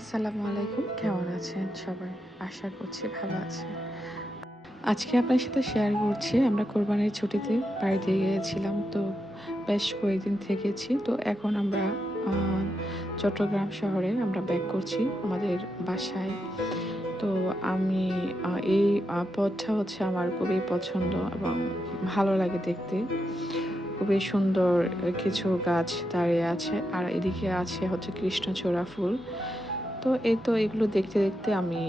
আসসালামু আলাইকুম, কেমন আছেন সবাই? আশা করছি ভালো আছেন। আজকে আপনার সাথে শেয়ার করছি, আমরা কোরবানির ছুটিতে বাড়িতে গিয়েছিলাম, তো বেশ কয়েকদিন থেকেছি, তো এখন আমরা চট্টগ্রাম শহরে আমরা ব্যাক করছি আমাদের বাসায়। তো আমি এই পথটা হচ্ছে আমার খুবই পছন্দ এবং ভালো লাগে দেখতে। খুবই সুন্দর কিছু গাছ দাঁড়িয়ে আছে, আর এদিকে আছে হচ্ছে কৃষ্ণচূড়া ফুল। তো এই তো এগুলো দেখতে দেখতে আমি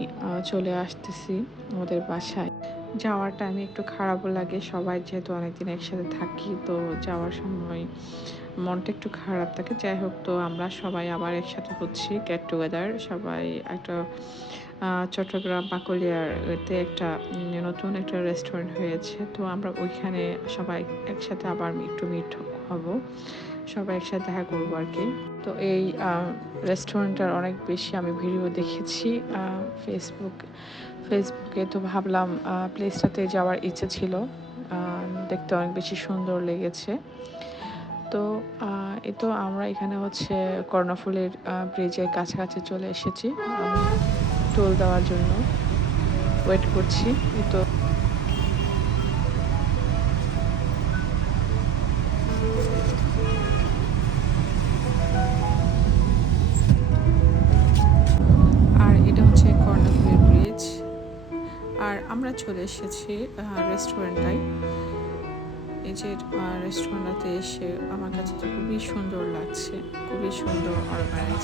চলে আসতেছি আমাদের বাসায়। যাওয়ার টাইমে একটু খারাপও লাগে, সবাই যেহেতু অনেকদিন একসাথে থাকি, তো যাওয়ার সময় মনটা একটু খারাপ থাকে। যাই হোক, তো আমরা সবাই আবার একসাথে হচ্ছি গেট টুগেদার সবাই একটা চট্টগ্রাম বাকলিয়ারতে একটা নতুন একটা রেস্টুরেন্ট হয়েছে। তো আমরা ওইখানে সবাই একসাথে আবার একটু মিট হব। সবাই একসাথে দেখা করব আর কি। তো এই রেস্টুরেন্টটার অনেক বেশি আমি ভিডিও দেখেছি ফেসবুক ফেসবুকে তো ভাবলাম প্লেসটাতে যাওয়ার ইচ্ছে ছিল। দেখতে অনেক বেশি সুন্দর লেগেছে। তো এই তো আমরা এখানে হচ্ছে কর্ণফুলের ব্রিজের কাছাকাছি চলে এসেছি। টোল দেওয়ার জন্য। ওয়েট করছি। তো আমরা চলে এসেছি রেস্টুরেন্টটায় এই যে রেস্টুরেন্টটাতে এসে আমার কাছে তো খুবই সুন্দর লাগছে, খুবই সুন্দর অর্গানাইজ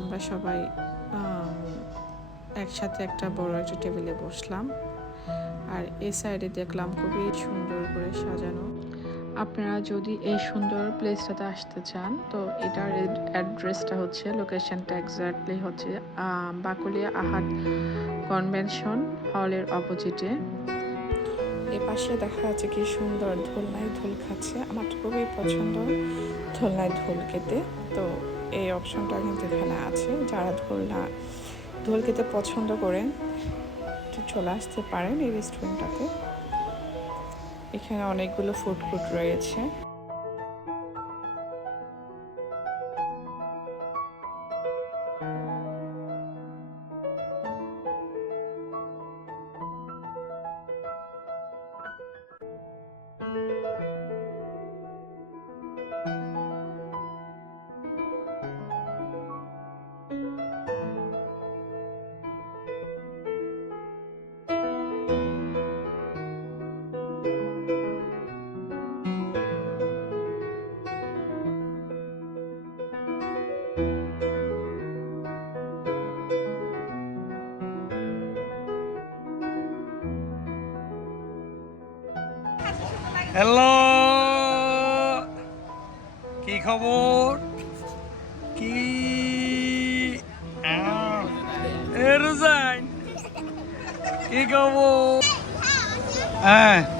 আমরা সবাই একসাথে একটা বড় একটা টেবিলে বসলাম। আর এই সাইডে দেখলাম খুবই সুন্দর করে সাজানো। আপনারা যদি এই সুন্দর প্লেসটাতে আসতে চান, তো এটার অ্যাড্রেসটা হচ্ছে লোকেশনটা এক্স্যাক্টলি হচ্ছে বাকুলিয়া আহাদ কনভেনশন হলের অপোজিটে এ পাশে দেখা যাচ্ছে কি সুন্দর দোলনায় ধুল খাচ্ছে, আমার খুবই পছন্দ দোলনায় ধুল খেতে। তো এই অপশনটা কিন্তু এখানে আছে, যারা দোলনা ধুল খেতে পছন্দ করেন চলে আসতে পারেন এই রেস্টুরেন্টটাতে এখানে অনেকগুলো ফুড কোর্ট রয়েছে। হ্যালো কি খবর? কি? রুজাইন কি খবর? হ্যাঁ।